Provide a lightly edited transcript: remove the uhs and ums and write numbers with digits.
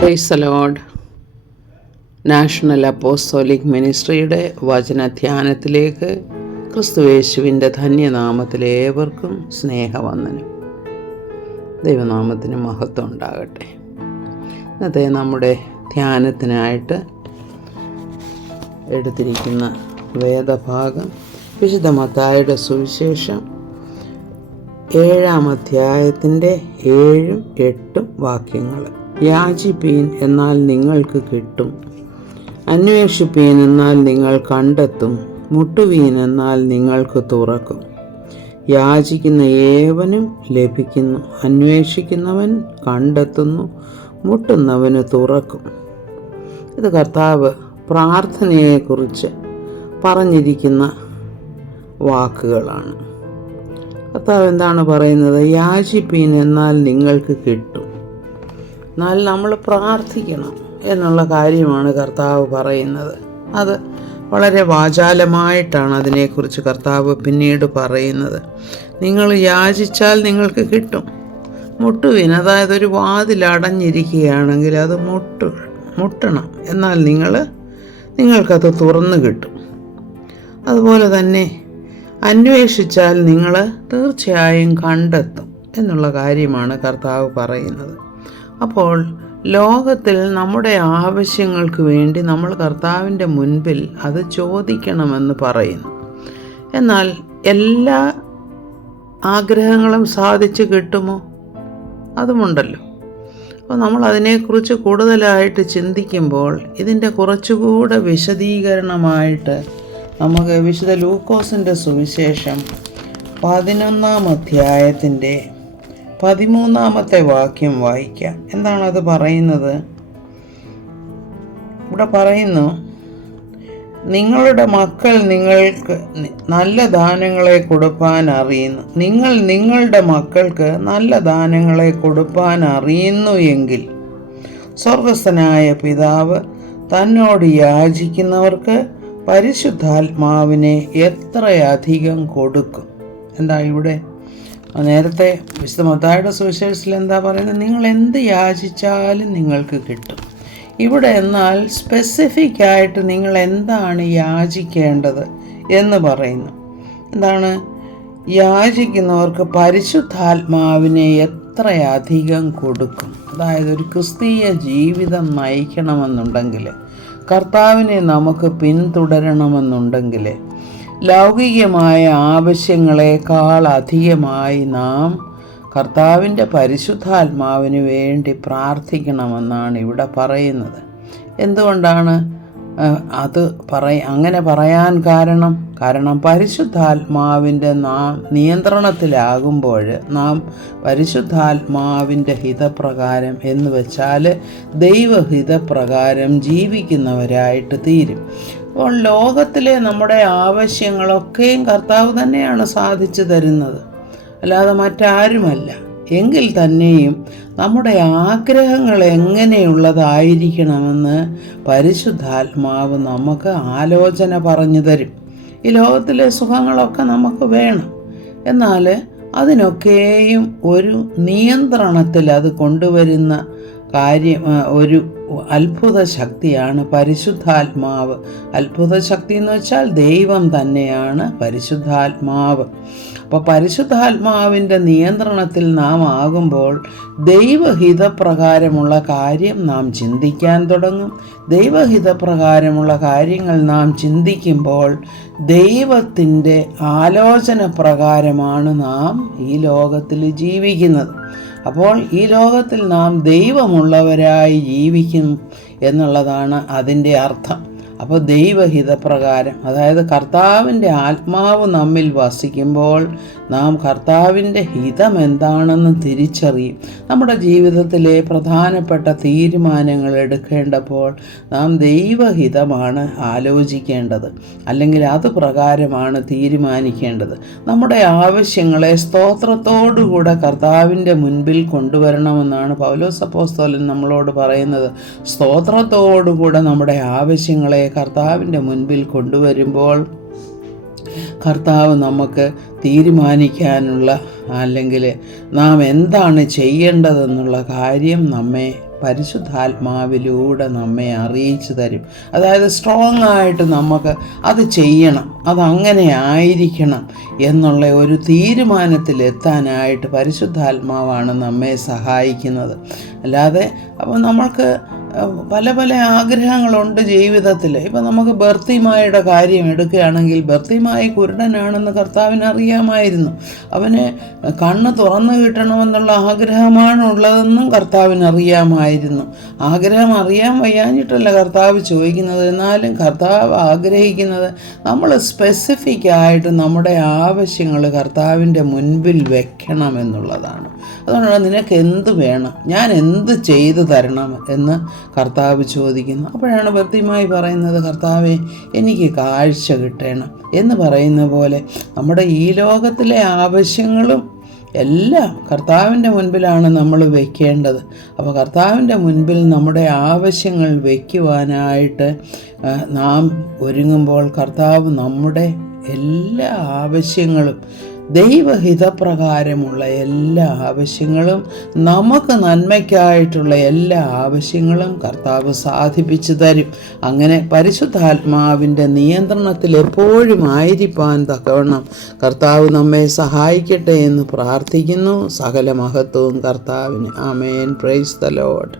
Price the lord. National apostolic മിനിസ്ട്രിയുടെ വചനധ്യാനത്തിലേക്ക് ക്രിസ്തുയേശുവിൻ്റെ ധന്യനാമത്തിൽ ഏവർക്കും സ്നേഹവന്ദനം. ദൈവനാമത്തിന് മഹത്വം ഉണ്ടാകട്ടെ. ഇന്നത്തെ നമ്മുടെ ധ്യാനത്തിനായിട്ട് എടുത്തിരിക്കുന്ന വേദഭാഗം വിശുദ്ധ മത്തായിയുടെ സുവിശേഷം 7-ാം അധ്യായത്തിൻ്റെ 7-ഉം 8-ഉം വാക്യങ്ങൾ. യാചിപ്പീൻ, എന്നാൽ നിങ്ങൾക്ക് കിട്ടും; അന്വേഷിപ്പീൻ, എന്നാൽ നിങ്ങൾ കണ്ടെത്തും; മുട്ടുവീൻ, എന്നാൽ നിങ്ങൾക്ക് തുറക്കും. യാചിക്കുന്ന ഏവനും ലഭിക്കുന്നു; അന്വേഷിക്കുന്നവൻ കണ്ടെത്തുന്നു; മുട്ടുന്നവന് തുറക്കും. ഇത് കർത്താവ് പ്രാർത്ഥനയെക്കുറിച്ച് പറഞ്ഞിരിക്കുന്ന വാക്കുകളാണ്. കർത്താവ് എന്താണ് പറയുന്നത്? യാചിപ്പീൻ, എന്നാൽ നിങ്ങൾക്ക് കിട്ടും. എന്നാൽ നമ്മൾ പ്രാർത്ഥിക്കണം എന്നുള്ള കാര്യമാണ് കർത്താവ് പറയുന്നത്. അത് വളരെ വാചാലമായിട്ടാണ് അതിനെക്കുറിച്ച് കർത്താവ് പിന്നീട് പറയുന്നത്. നിങ്ങൾ യാചിച്ചാൽ നിങ്ങൾക്ക് കിട്ടും. മുട്ടുവിൻ, അതായത് ഒരു വാതിൽ അടഞ്ഞിരിക്കുകയാണെങ്കിൽ അത് മുട്ടണം, എന്നാൽ നിങ്ങൾക്കത് തുറന്നു കിട്ടും. അതുപോലെ തന്നെ അന്വേഷിച്ചാൽ നിങ്ങൾ തീർച്ചയായും കണ്ടെത്തും എന്നുള്ള കാര്യമാണ് കർത്താവ് പറയുന്നത്. അപ്പോൾ ലോകത്തിൽ നമ്മുടെ ആവശ്യങ്ങൾക്ക് വേണ്ടി നമ്മൾ കർത്താവിൻ്റെ മുൻപിൽ അത് ചോദിക്കണമെന്ന് പറയുന്നു. എന്നാൽ എല്ലാ ആഗ്രഹങ്ങളും സാധിച്ചു കിട്ടുമോ? അതുമുണ്ടല്ലോ. അപ്പോൾ നമ്മൾ അതിനെക്കുറിച്ച് കൂടുതലായിട്ട് ചിന്തിക്കുമ്പോൾ ഇതിൻ്റെ കുറച്ചുകൂടെ വിശദീകരണമായിട്ട് നമുക്ക് വിശുദ്ധ ലൂക്കോസിൻ്റെ സുവിശേഷം 11-ാം അധ്യായത്തിൻ്റെ 13-ാമത്തെ വാക്യം വായിക്കാം. എന്താണത് പറയുന്നത്? ഇവിടെ പറയുന്നു, നിങ്ങളുടെ മക്കൾ നിങ്ങൾക്ക് നല്ല ദാനങ്ങളെ കൊടുപ്പാൻ അറിയുന്നു. നിങ്ങൾ നിങ്ങളുടെ മക്കൾക്ക് നല്ല ദാനങ്ങളെ കൊടുപ്പാൻ അറിയുന്നു എങ്കിൽ സ്വർഗസ്ഥനായ പിതാവ് തന്നോട് യാചിക്കുന്നവർക്ക് പരിശുദ്ധാത്മാവിനെ എത്രയധികം കൊടുക്കും. എന്താ ഇവിടെ നേരത്തെ വിശുദ്ധ മത്തായിയുടെ സുവിശേഷത്തിൽ എന്താ പറയുന്നത്? നിങ്ങൾ എന്ത് യാചിച്ചാലും നിങ്ങൾക്ക് കിട്ടും. ഇവിടെ എന്നാൽ സ്പെസിഫിക് ആയിട്ട് നിങ്ങൾ എന്താണ് യാചിക്കേണ്ടത് എന്ന് പറയുന്നു. എന്താണ്? യാചിക്കുന്നവർക്ക് പരിശുദ്ധാത്മാവിനെ എത്രയധികം കൊടുക്കും. അതായത് ഒരു ക്രിസ്തീയ ജീവിതം നയിക്കണമെന്നുണ്ടെങ്കിൽ, കർത്താവിനെ നമുക്ക് പിന്തുടരണമെന്നുണ്ടെങ്കിൽ, ലൗകികമായ ആവശ്യങ്ങളെക്കാൾ അധികമായി നാം കർത്താവിൻ്റെ പരിശുദ്ധാത്മാവിന് വേണ്ടി പ്രാർത്ഥിക്കണമെന്നാണ് ഇവിടെ പറയുന്നത്. എന്തുകൊണ്ടാണ് അത് അങ്ങനെ പറയാൻ കാരണം പരിശുദ്ധാത്മാവിൻ്റെ നിയന്ത്രണത്തിലാകുമ്പോൾ നാം പരിശുദ്ധാത്മാവിൻ്റെ ഹിതപ്രകാരം എന്ന് വെച്ചാൽ ദൈവഹിതപ്രകാരം ജീവിക്കുന്നവരായിട്ട് തീരും. അപ്പോൾ ലോകത്തിലെ നമ്മുടെ ആവശ്യങ്ങളൊക്കെയും കർത്താവ് തന്നെയാണ് സാധിച്ചു തരുന്നത്, അല്ലാതെ മറ്റാരുമല്ല. എങ്കിൽ തന്നെയും നമ്മുടെ ആഗ്രഹങ്ങൾ എങ്ങനെയുള്ളതായിരിക്കണമെന്ന് പരിശുദ്ധാത്മാവ് നമുക്ക് ആലോചന പറഞ്ഞു തരും. ഈ ലോകത്തിലെ സുഖങ്ങളൊക്കെ നമുക്ക് വേണം, എന്നാൽ അതിനൊക്കെയും ഒരു നിയന്ത്രണത്തിൽ അത് കൊണ്ടുവരുന്ന ഒരു അത്ഭുത ശക്തിയാണ് പരിശുദ്ധാത്മാവ്. അത്ഭുത ശക്തി എന്ന് വെച്ചാൽ ദൈവം തന്നെയാണ് പരിശുദ്ധാത്മാവ്. അപ്പോൾ പരിശുദ്ധാത്മാവിൻ്റെ നിയന്ത്രണത്തിൽ നാം ആകുമ്പോൾ ദൈവഹിതപ്രകാരമുള്ള കാര്യം നാം ചിന്തിക്കാൻ തുടങ്ങും. ദൈവഹിതപ്രകാരമുള്ള കാര്യങ്ങൾ നാം ചിന്തിക്കുമ്പോൾ ദൈവത്തിൻ്റെ ആലോചന പ്രകാരമാണ് നാം ഈ ലോകത്തിൽ ജീവിക്കുന്നത്. അപ്പോൾ ഈ ലോകത്തിൽ നാം ദൈവമുള്ളവരായി ജീവിക്കും എന്നുള്ളതാണ് അതിൻ്റെ അർത്ഥം. അപ്പോൾ ദൈവഹിതപ്രകാരം, അതായത് കർത്താവിൻ്റെ ആത്മാവ് നമ്മിൽ വസിക്കുമ്പോൾ നാം കർത്താവിൻ്റെ ഹിതം എന്താണെന്ന് തിരിച്ചറിയും. നമ്മുടെ ജീവിതത്തിലെ പ്രധാനപ്പെട്ട തീരുമാനങ്ങൾ എടുക്കേണ്ടപ്പോൾ നാം ദൈവഹിതമാണ് ആലോചിക്കേണ്ടത്, അല്ലെങ്കിൽ അത് പ്രകാരമാണ് തീരുമാനിക്കേണ്ടത്. നമ്മുടെ ആവശ്യങ്ങളെ സ്തോത്രത്തോടുകൂടെ കർത്താവിൻ്റെ മുൻപിൽ കൊണ്ടുവരണമെന്നാണ് പൗലോസ് അപ്പോസ്തലൻ നമ്മളോട് പറയുന്നത്. സ്തോത്രത്തോടുകൂടെ നമ്മുടെ ആവശ്യങ്ങളെ കർത്താവിൻ്റെ മുൻപിൽ കൊണ്ടുവരുമ്പോൾ കർത്താവ് നമുക്ക് തീരുമാനിക്കാനുള്ള അല്ലെങ്കിൽ നാം എന്താണ് ചെയ്യേണ്ടതെന്നുള്ള കാര്യം നമ്മെ പരിശുദ്ധാത്മാവിലൂടെ നമ്മെ അറിയിച്ചു തരും. അതായത് സ്ട്രോങ് ആയിട്ട് നമുക്ക് അത് ചെയ്യണം, അതങ്ങനെ ആയിരിക്കണം എന്നുള്ള ഒരു തീരുമാനത്തിലെത്താനായിട്ട് പരിശുദ്ധാത്മാവാണ് നമ്മെ സഹായിക്കുന്നത്. അല്ലാതെ അപ്പോൾ നമ്മൾക്ക് പല പല ആഗ്രഹങ്ങളുണ്ട് ജീവിതത്തിൽ. ഇപ്പം നമുക്ക് ബർത്തിമായുടെ കാര്യം എടുക്കുകയാണെങ്കിൽ, ബർത്തിമായി കുരുടനാണെന്ന് കർത്താവിന് അറിയാമായിരുന്നു. അവന് കണ്ണ് തുറന്നു കിട്ടണമെന്നുള്ള ആഗ്രഹമാണ് ഉള്ളതെന്നും കർത്താവിന് അറിയാമായിരുന്നു. ആഗ്രഹം അറിയാൻ വയ്യാഞ്ഞിട്ടല്ല കർത്താവ് ചോദിക്കുന്നത്. എന്നാലും കർത്താവ് ആഗ്രഹിക്കുന്നത് നമ്മൾ സ്പെസിഫിക്കായിട്ട് നമ്മുടെ ആവശ്യങ്ങൾ കർത്താവിൻ്റെ മുൻപിൽ വെക്കണമെന്നുള്ളതാണ്. അതുകൊണ്ടാണ് നിനക്ക് എന്ത് വേണം, ഞാൻ എന്ത് ചെയ്തു തരണം എന്ന് കർത്താവ് ചോദിക്കുന്നു. അപ്പോഴാണ് ഭക്തിമായി പറയുന്നത്, കർത്താവേ എനിക്ക് കാഴ്ച കിട്ടണം എന്ന് പറയുന്ന പോലെ നമ്മുടെ ഈ ലോകത്തിലെ ആവശ്യങ്ങളും എല്ലാം കർത്താവിൻ്റെ മുൻപിലാണ് നമ്മൾ വയ്ക്കേണ്ടത്. അപ്പോൾ കർത്താവിൻ്റെ മുൻപിൽ നമ്മുടെ ആവശ്യങ്ങൾ വയ്ക്കുവാനായിട്ട് നാം ഒരുങ്ങുമ്പോൾ കർത്താവ് നമ്മുടെ എല്ലാ ആവശ്യങ്ങളും, ദൈവഹിതപ്രകാരമുള്ള എല്ലാ ആവശ്യങ്ങളും, നമുക്ക് നന്മയ്ക്കായിട്ടുള്ള എല്ലാ ആവശ്യങ്ങളും കർത്താവ് സാധിപ്പിച്ചു തരും. അങ്ങനെ പരിശുദ്ധാത്മാവിൻ്റെ നിയന്ത്രണത്തിൽ എപ്പോഴും ആയിരിക്കാൻ തക്കവണ്ണം കർത്താവ് നമ്മെ സഹായിക്കട്ടെ എന്ന് പ്രാർത്ഥിക്കുന്നു. സകല മഹത്വവും കർത്താവിന്. ആമേൻ. Praise the Lord.